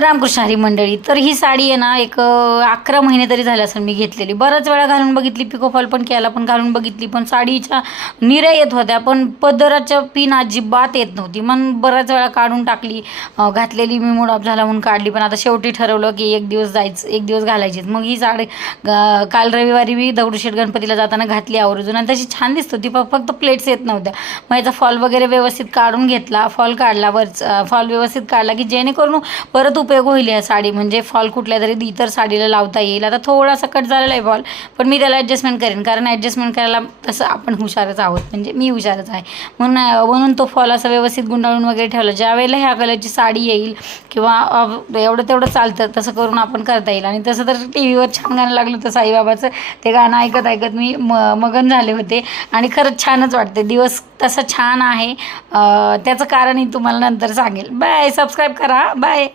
रामकृष्ण हरी मंडळी. तर ही साडी आहे ना, एक 11 महिने तरी झाले असेल मी घेतलेली. बऱ्याच वेळा घालून बघितली, पिको फॉल पण केला, पण घालून बघितली, पण साडीच्या निऱ्या येत होत्या, पण पदराच्या पिन अजिबात येत नव्हती. मग बऱ्याच वेळा काढून टाकली, घातलेली मी मूड ऑफ झाला म्हणून काढली. पण आता शेवटी ठरवलं की एक दिवस जायचं, एक दिवस घालायचीच. मग ही साडी काल रविवारी मी दगडूशेठ गणपतीला जाताना घातली आवर्जून, आणि तशी छान दिसत होती. फक्त प्लेट्स येत नव्हत्या. मग याचा फॉल वगैरे व्यवस्थित काढून घेतला, फॉल काढला, फॉल व्यवस्थित काढला की जेणेकरून परत उपयोग होईल या साडी. म्हणजे फॉल कुठल्या तरी इतर साडीला लावता येईल. आता थोडासा कट झालेला आहे फॉल, पण मी त्याला ॲडजस्टमेंट करेन, कारण ॲडजस्टमेंट करायला तसं आपण हुशारच आहोत, म्हणजे मी हुशारच आहे. म्हणून तो फॉल असा व्यवस्थित गुंडाळून वगैरे ठेवला. ज्या वेळेला ह्या कलरची साडी येईल किंवा एवढं तेवढं चालतं तसं करून आपण करता येईल. आणि तसं तर टी व्हीवर छान गाणं लागलं होतं साईबाबाचं, ते गाणं ऐकत ऐकत मी मगन झाले होते, आणि खरंच छानच वाटते. दिवस तसा छान आहे. त्याचं कारणही तुम्हाला नंतर सांगेल. बाय, सबस्क्राईब करा. बाय.